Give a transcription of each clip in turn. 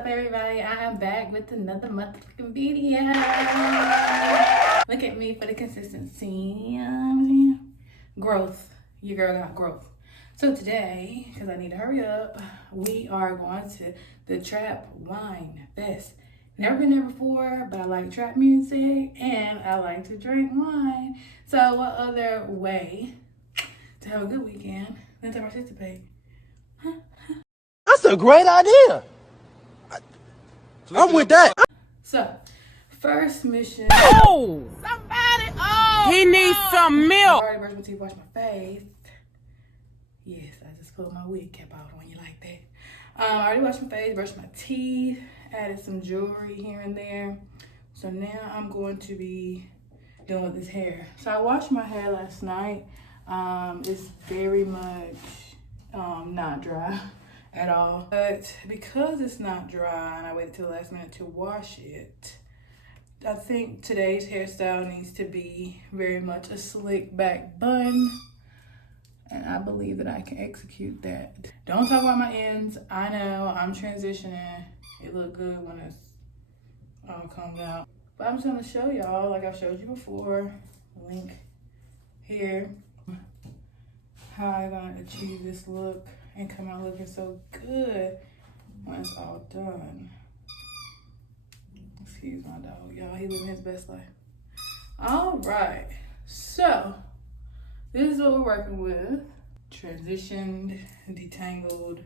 up, everybody? I am back with another motherfucking video. Look at me for the consistency. Growth. Your girl got growth. So today, because I need to hurry up, we are going to the Trap Wine Fest. Never been there before, but I like trap music and I like to drink wine. So what other way to have a good weekend than to participate? That's a great idea. I'm with that. So, first mission. Oh! Somebody! Oh! He needs some milk! I already brushed my teeth, washed my face. Yes, I just pulled my wig cap out on you like that. I already washed my face, brushed my teeth, added some jewelry here and there. So now I'm going to be dealing with this hair. So I washed my hair last night. It's very much not dry at all, but because it's not dry and I waited till the last minute to wash it, I think today's hairstyle needs to be very much a slick back bun, and I believe that I can execute that. Don't talk about my ends. I know I'm transitioning. It look good when it's all comes out, but I'm just gonna show y'all, like I've showed you before, link here, how I'm gonna achieve this look and come out looking so good when it's all done. Excuse my dog, y'all. He living his best life. All right, so this is what we're working with. Transitioned, detangled,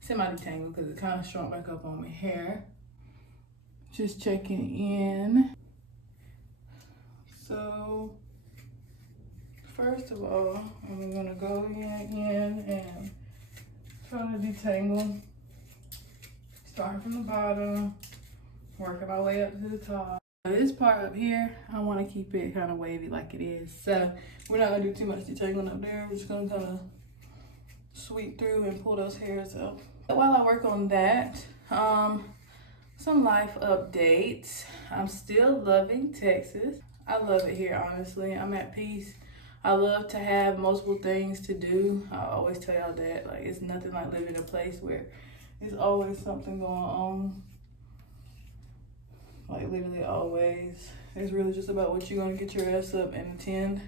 semi-detangled because it kind of shrunk back up on my hair. Just checking in. So first of all, I'm gonna go in and try to detangle, starting from the bottom, working my way up to the top. This part up here, I want to keep it kind of wavy like it is. So we're not gonna do too much detangling up there. We're just gonna kind of sweep through and pull those hairs up. But while I work on that, some life updates. I'm still loving Texas. I love it here, honestly. I'm at peace. I love to have multiple things to do. I always tell y'all that. Like, it's nothing like living in a place where there's always something going on. Like, literally always. It's really just about what you're gonna get your ass up and attend.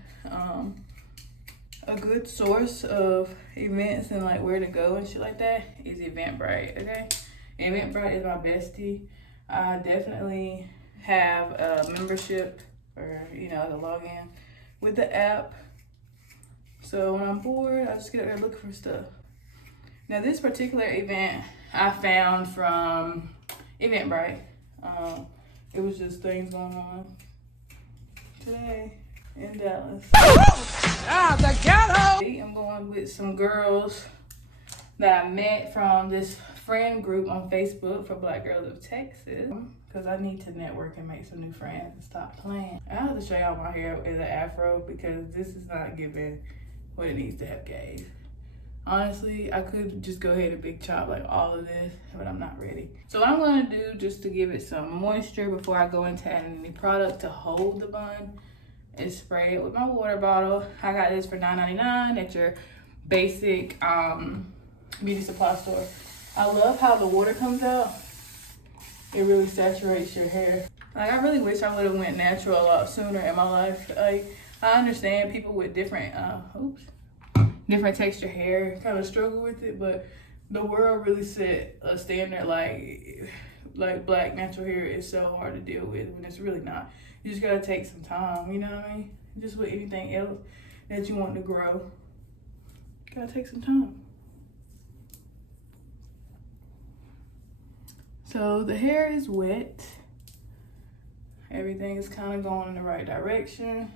A good source of events and like where to go and shit like that is Eventbrite, okay? Eventbrite is my bestie. I definitely have a membership or, you know, the login with the app. So when I'm bored, I just get up there looking for stuff. Now this particular event I found from Eventbrite. It was just things going on today in Dallas. Ah, the ghetto! I'm going with some girls that I met from this friend group on Facebook for Black Girls of Texas, because I need to network and make some new friends and stop playing. I have to show y'all my hair as an afro because this is not giving what it needs to have gave. Honestly, I could just go ahead and big chop like all of this, but I'm not ready. So what I'm gonna do, just to give it some moisture before I go into adding any product to hold the bun, is spray it with my water bottle. I got this for $9.99 at your basic beauty supply store. I love how the water comes out. It really saturates your hair. Like, I really wish I would have went natural a lot sooner in my life. Like, I understand people with different different texture hair kind of struggle with it, but the world really set a standard like black natural hair is so hard to deal with when it's really not. You just gotta take some time, you know what I mean? Just with anything else that you want to grow, gotta take some time. So the hair is wet. Everything is kind of going in the right direction.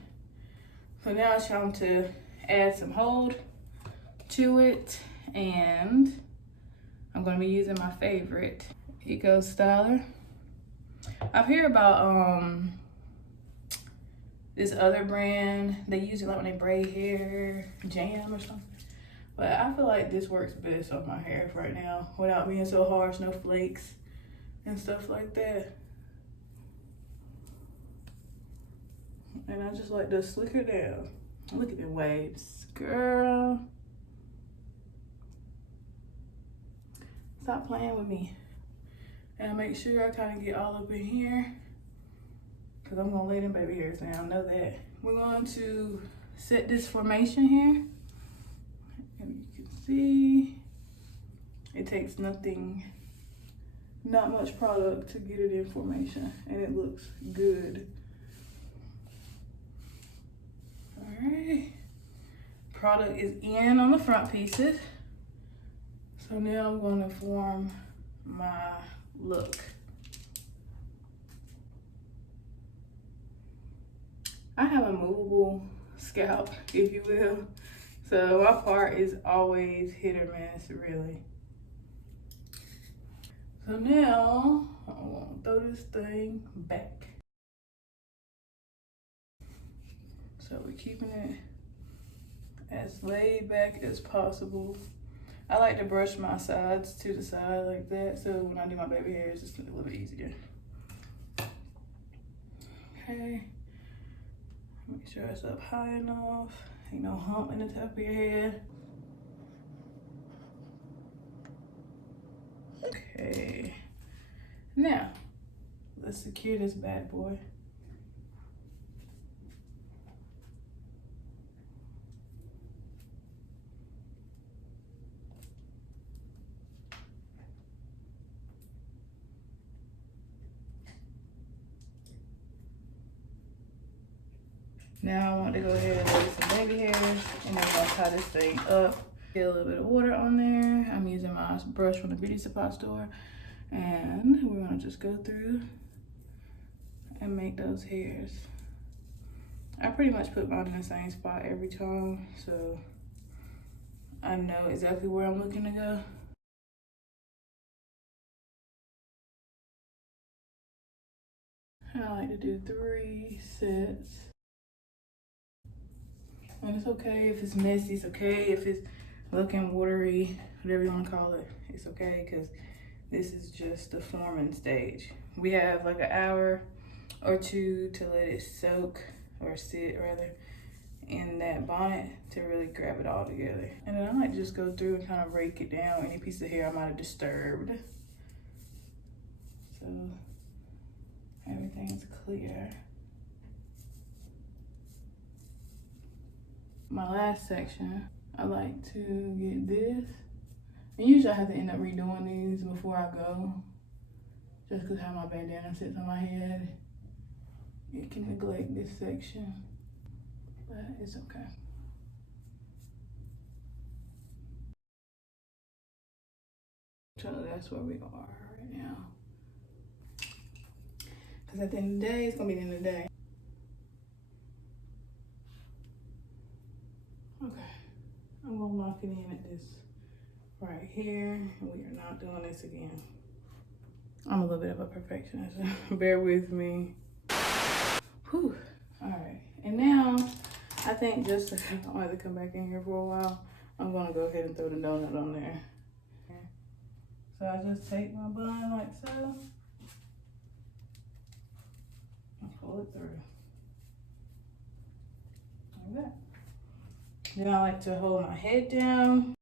So now it's time to add some hold to it, and I'm gonna be using my favorite Eco Styler. I've heard about this other brand. They use it like when they braid hair, jam or something. But I feel like this works best on my hair right now without being so harsh, no flakes and stuff like that. And I just like to slick her down. Look at the waves, girl. Stop playing with me. And I make sure I kind of get all up in here because I'm gonna lay them baby hairs down, I know that. We're going to set this formation here. And you can see, it takes not much product to get it in formation, and it looks good. All right, product is in on the front pieces. So now I'm going to form my look. I have a movable scalp, if you will. So my part is always hit or miss, really. So now I'm gonna throw this thing back. So we're keeping it as laid back as possible. I like to brush my sides to the side like that, so when I do my baby hair, it's just a little bit easier. Okay, make sure it's up high enough. Ain't no hump in the top of your head. Okay, now let's secure this bad boy. Now I want to go ahead and lay some baby hairs, and then I'm gonna tie this thing up. Get a little bit of water on there. I'm using my brush from the beauty supply store, and we're gonna just go through and make those hairs. I pretty much put mine in the same spot every time, so I know exactly where I'm looking to go. I like to do 3 sets. And it's okay if it's messy, it's okay if it's looking watery, whatever you want to call it, it's okay, because this is just the forming stage. We have like an hour or 2 to let it soak, or sit rather, in that bonnet to really grab it all together. And then I like to just go through and kind of rake it down, any piece of hair I might have disturbed. So everything's clear. My last section, I like to get this. And usually I have to end up redoing these before I go, just because how my bandana sits on my head. It can neglect this section, but it's okay. So that's where we are right now. Because at the end of the day, it's gonna be the end of the day. Okay, I'm gonna lock it in at this right here, and we are not doing this again. I'm a little bit of a perfectionist, bear with me. Whew. All right, and now I think just to, I don't have to come back in here for a while, I'm gonna go ahead and throw the donut on there. So I just take my bun like so, and pull it through, like that. Then I like to hold my head down.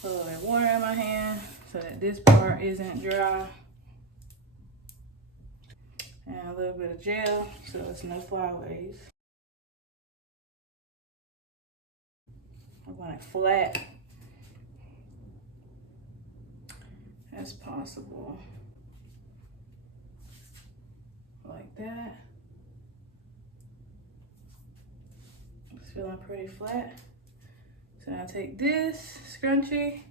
Put a little bit of water in my hand so that this part isn't dry. And a little bit of gel so it's no flyaways. I want it flat as possible. Like that. It's feeling pretty flat. So I take this scrunchie.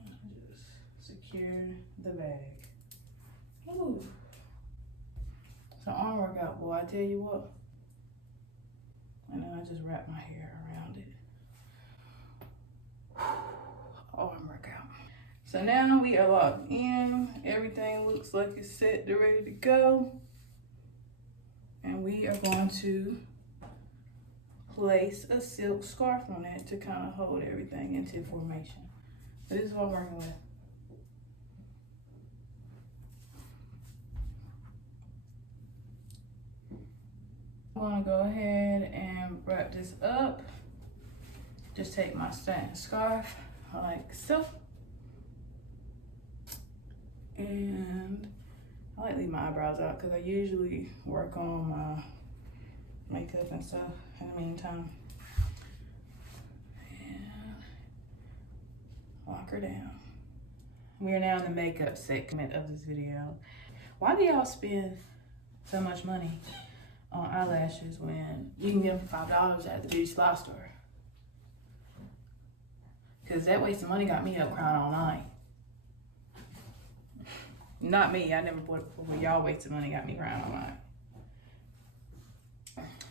And just secure the bag. Ooh. It's an arm workout, boy, I tell you what. And then I just wrap my hair around it. Arm workout. So now we are locked in. Everything looks like it's set to ready to go. And we are going to place a silk scarf on it to kind of hold everything into formation. So this is what I'm working with. I'm gonna go ahead and wrap this up. Just take my satin scarf like so. And I like to leave my eyebrows out because I usually work on my makeup and stuff in the meantime. And lock her down. We are now in the makeup segment of this video. Why do y'all spend so much money on eyelashes when you can get them for $5 at the beauty supply store? Because that waste of money got me up crying all night. Not me, I never bought it before. Y'all wasted money, got me crying all night.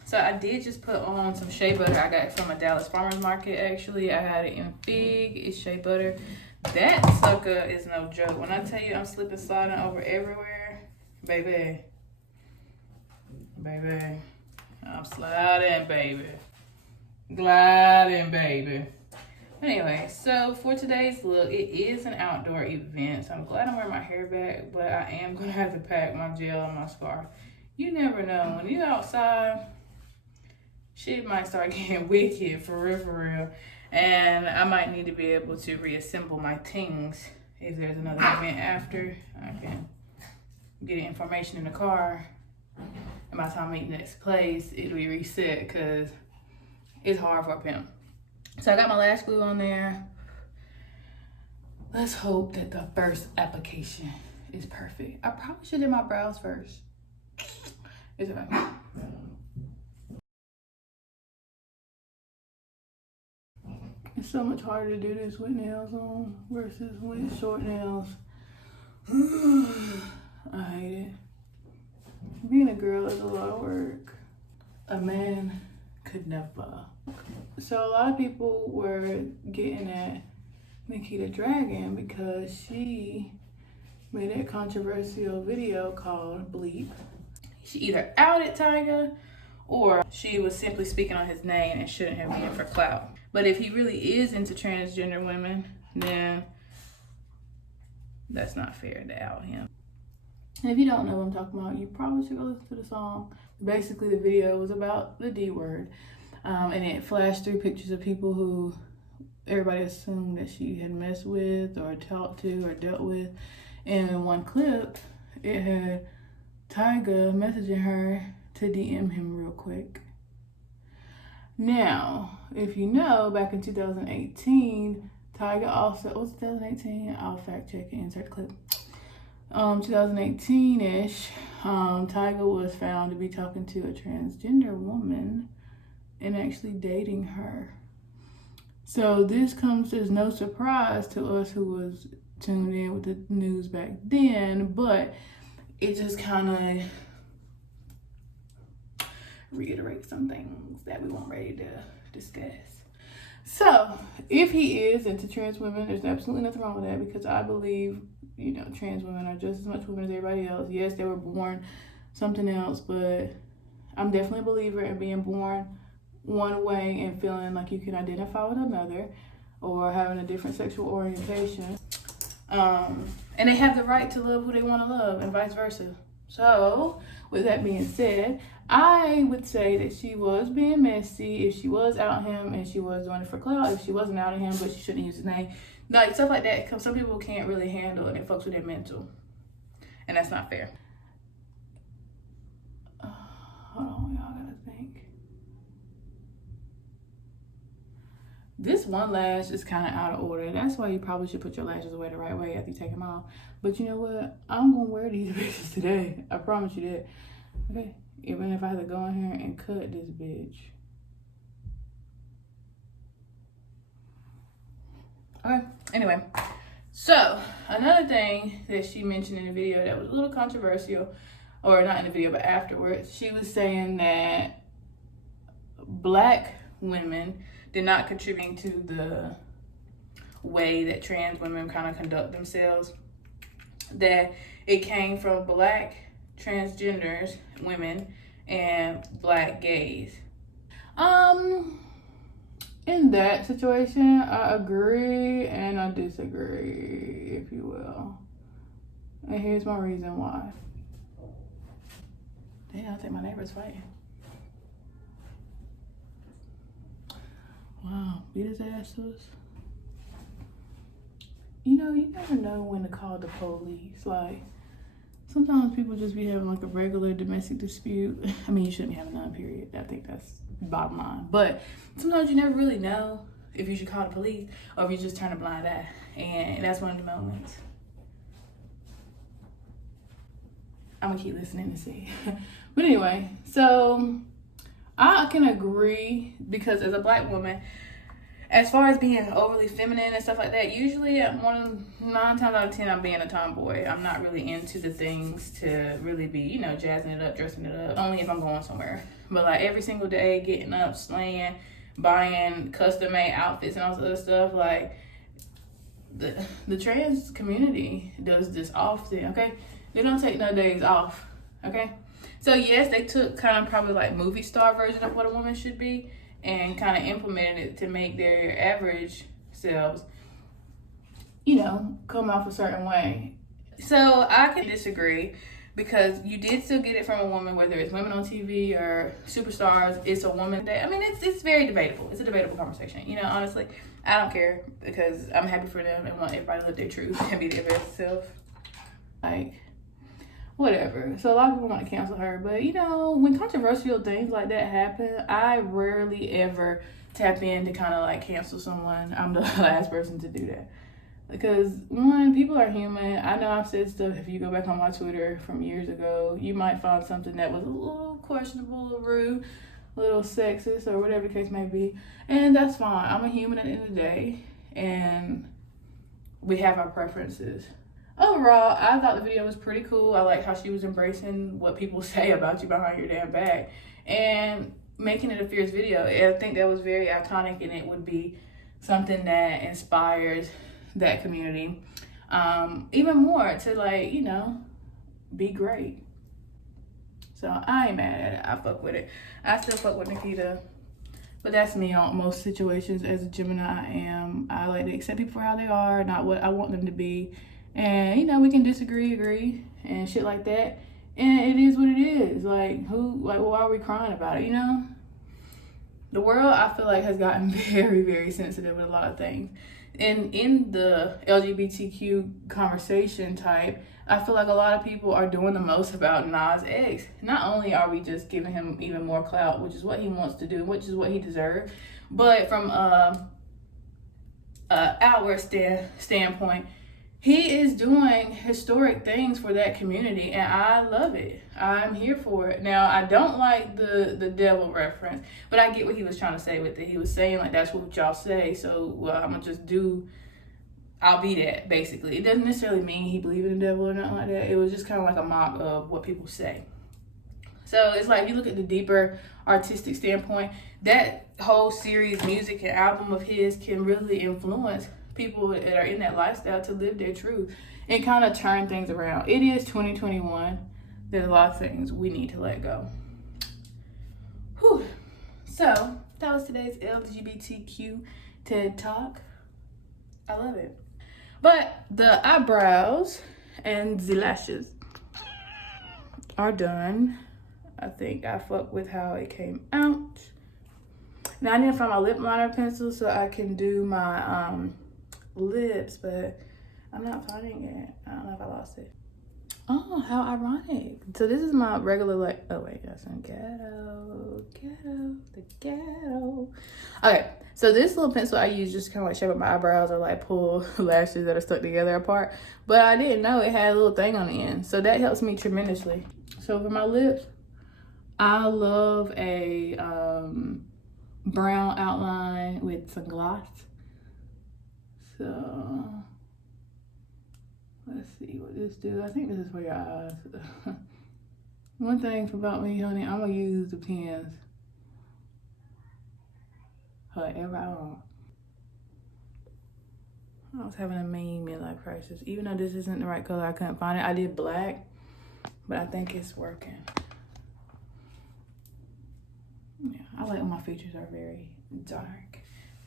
So I did just put on some shea butter I got from a Dallas farmer's market actually. I had it in Fig, it's shea butter. That sucker is no joke. When I tell you I'm slipping sliding over everywhere, baby. I'm sliding, baby. Gliding, baby. Anyway, so for today's look, it is an outdoor event. So I'm glad I'm wearing my hair back, but I am gonna have to pack my gel and my scarf. You never know. When you're outside, shit might start getting wicked, for real. And I might need to be able to reassemble my things. If there's another event after, I can get information in the car. And by the time I meet the next place, it'll be reset because it's hard for a pimp. So I got my lash glue on there. Let's hope that the first application is perfect. I probably should do my brows first. It's okay. It's so much harder to do this with nails on versus with short nails. I hate it. Being a girl is a lot of work. A man could never. So a lot of people were getting at Nikki the Dragon because she made that controversial video called Bleep. She either outed Tyga or she was simply speaking on his name and shouldn't have been for clout. But if he really is into transgender women, then that's not fair to out him. And if you don't know what I'm talking about, you probably should go listen to the song. Basically, the video was about the D word. And it flashed through pictures of people who everybody assumed that she had messed with or talked to or dealt with. And in one clip, it had Tyga messaging her to DM him real quick. Now, if you know, back in 2018, Tyga also, was it 2018? I'll fact check and insert clip. 2018-ish, Tyga was found to be talking to a transgender woman and actually dating her. So this comes as no surprise to us who was tuned in with the news back then, but it just kind of reiterates some things that we weren't ready to discuss. So if he is into trans women, there's absolutely nothing wrong with that because I believe, you know, trans women are just as much women as everybody else. Yes, they were born something else, but I'm definitely a believer in being born one way and feeling like you can identify with another or having a different sexual orientation. And they have the right to love who they want to love and vice versa. So with that being said, I would say that she was being messy if she was out him and she was doing it for clout. If she wasn't out of him, but she shouldn't use his name. Like stuff like that, because some people can't really handle it and it fucks with their mental. And that's not fair. Hold on, y'all gotta think. This one lash is kind of out of order. That's why you probably should put your lashes away the right way after you take them off. But you know what? I'm gonna wear these bitches today. I promise you that. Okay? Even if I have to go in here and cut this bitch. Okay, anyway. So, another thing that she mentioned in the video that was a little controversial, or not in the video, but afterwards, she was saying that Black women did not contribute to the way that trans women kind of conduct themselves. That it came from Black transgenders, women, and Black gays. In that situation, I agree and I disagree, if you will. And here's my reason why. Damn, I think my neighbor's fighting. Wow, beat his ass to us. You know, you never know when to call the police. Like, sometimes people just be having like a regular domestic dispute. I mean, you shouldn't be having none, period. I think that's bottom line. But sometimes you never really know if you should call the police or if you just turn a blind eye. And that's one of the moments. I'm gonna keep listening to see. But anyway, so I can agree, because as a Black woman, as far as being overly feminine and stuff like that, usually at 9 times out of 10, I'm being a tomboy. I'm not really into the things to really be, you know, jazzing it up, dressing it up, only if I'm going somewhere. But like every single day, getting up, slaying, buying custom-made outfits and all this other stuff, like the trans community does this often, okay? They don't take no days off, okay? So yes, they took kind of probably like movie star version of what a woman should be and kind of implemented it to make their average selves, you know, come off a certain way. So I can disagree, because you did still get it from a woman, whether it's women on TV or superstars, it's a woman that, I mean, it's very debatable. It's a debatable conversation. You know, honestly, I don't care, because I'm happy for them and want everybody to live their truth and be their best self. Like, whatever. So a lot of people want to cancel her, but you know, when controversial things like that happen, I rarely ever tap in to kind of like cancel someone. I'm the last person to do that, because one, people are human. I know I've said stuff, if you go back on my Twitter from years ago, you might find something that was a little questionable, a little rude, a little sexist, or whatever the case may be, and that's fine. I'm a human at the end of the day, and we have our preferences. Overall, I thought the video was pretty cool. I like how she was embracing what people say about you behind your damn back and making it a fierce video. I think that was very iconic, and it would be something that inspires that community even more to, like, you know, be great. So I ain't mad at it. I fuck with it. I still fuck with Nikita. But that's me on most situations. As a Gemini, I am. I like to accept people for how they are, not what I want them to be. And, you know, we can disagree, agree, and shit like that. And it is what it is. Like, why are we crying about it, you know? The world, I feel like, has gotten very, very sensitive with a lot of things. And in the LGBTQ conversation type, I feel like a lot of people are doing the most about Nas X. Not only are we just giving him even more clout, which is what he wants to do, which is what he deserves, but from outward standpoint, he is doing historic things for that community, and I love it. I'm here for it. Now, I don't like the devil reference, but I get what he was trying to say with it. He was saying, like, that's what y'all say, so I'm going to just I'll be that, basically. It doesn't necessarily mean he believed in the devil or nothing like that. It was just kind of like a mock of what people say. So it's like, if you look at the deeper artistic standpoint, that whole series, music and album of his can really influence people that are in that lifestyle to live their truth and kind of turn things around. It is 2021. There's a lot of things we need to let go. Whew. So that was today's LGBTQ TED Talk. I love it. But the eyebrows and the lashes are done. I think I fuck with how it came out. Now I need to find my lip liner pencil so I can do my lips, but I'm not finding it. I don't know if I lost it. Oh, how ironic. So this is my regular, like, oh wait, that's some ghetto. Okay, so this little pencil I use just kind of like shape up my eyebrows or like pull lashes that are stuck together apart, but I didn't know it had a little thing on the end, so that helps me tremendously. So for my lips, I love a brown outline with some gloss. So let's see what this do. I think this is for your eyes. One thing about me, honey, I'm gonna use the pens however I want. I was having a mean midlife crisis. Even though this isn't the right color, I couldn't find it. I did black, but I think it's working. Yeah, I like when my features are very dark,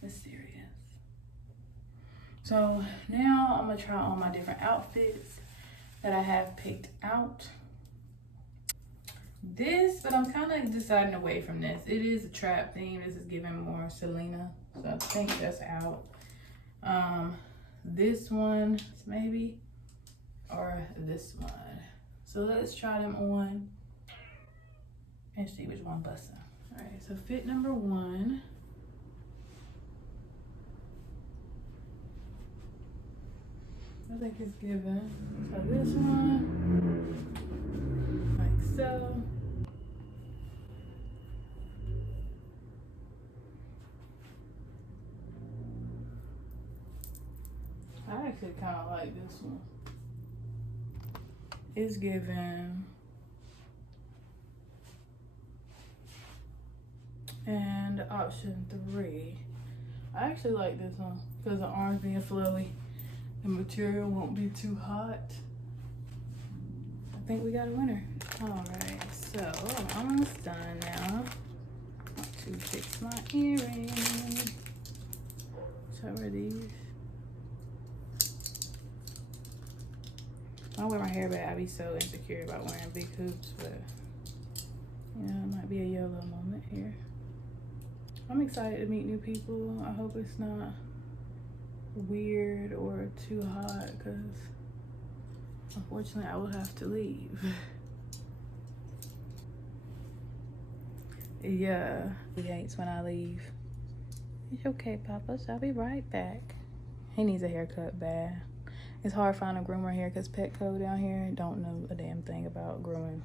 mysterious. So now I'm gonna try on my different outfits that I have picked out. But I'm kind of deciding away from this. It is a trap theme. This is giving more Selena So I think that's out. This one maybe, or this one. So let's try them on and see which one busting. All right, so fit number 1. I think it's given. So this one, like so. I actually kind of like this one. It's given. And option 3. I actually like this one because the arms being flowy. The material won't be too hot. I think we got a winner. All right, so I'm almost done now. To fix my earrings. So are these? I wear my hair back. I be so insecure about wearing big hoops, but you know, it might be a YOLO moment here. I'm excited to meet new people. I hope it's not weird or too hot, because unfortunately I will have to leave. Yeah, he hates when I leave. It's okay, Papa, so I'll be right back. He needs a haircut bad. It's hard finding a groomer here because Petco down here don't know a damn thing about grooming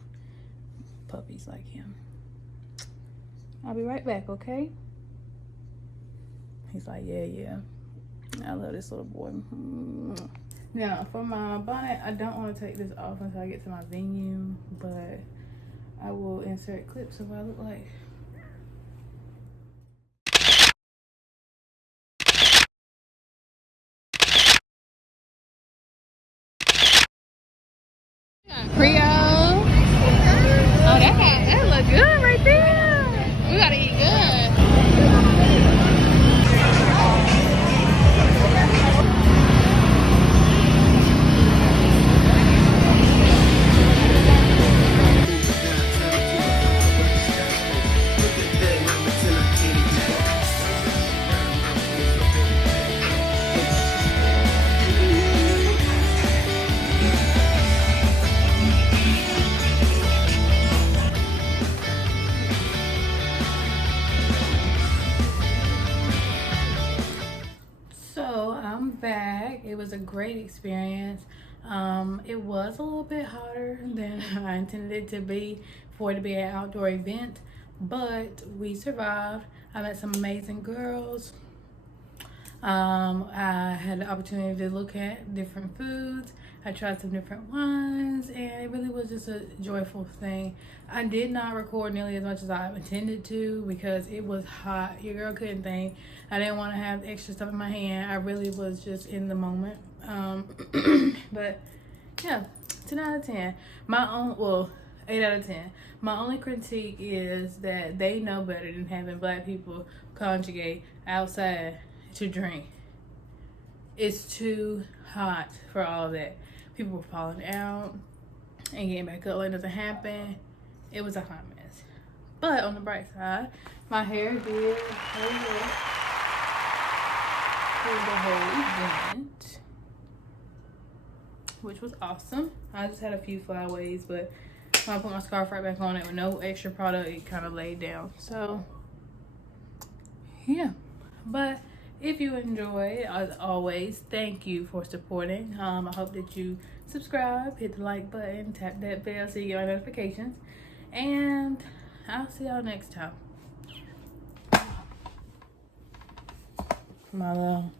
puppies like him. I'll be right back, okay? He's like, yeah. I love this little boy. Now, for my bonnet, I don't want to take this off until I get to my venue, but I will insert clips of what I look like. Creole. Oh, that look good right there. We gotta eat good. So I'm back. It was a great experience. It was a little bit hotter than I intended it to be for it to be an outdoor event, but we survived. I met some amazing girls. I had the opportunity to look at different foods. I tried some different wines, and it really was just a joyful thing. I did not record nearly as much as I intended to because it was hot. Your girl couldn't think. I didn't want to have extra stuff in my hand. I really was just in the moment. But yeah, 10 out of 10. 8 out of 10. My only critique is that they know better than having black people congregate outside to drink. It's too hot for all of that. People were falling out and getting back up like nothing happened. It was a hot mess. But on the bright side, my hair did really well through the whole event, which was awesome. I just had a few flyaways, but when I put my scarf right back on it with no extra product, it kind of laid down. So yeah, but if you enjoy, as always, thank you for supporting. I hope that you subscribe, hit the like button, tap that bell so you get our notifications, and I'll see y'all next time. Milo,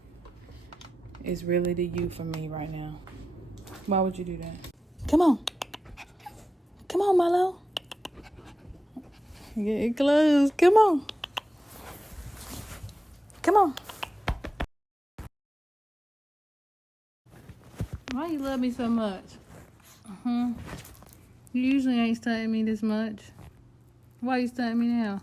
it's really the you for me right now. Why would you do that? Come on. Come on, Milo. Get close. Come on. Come on. Why you love me so much? You usually ain't stunting me this much. Why you stunting me now?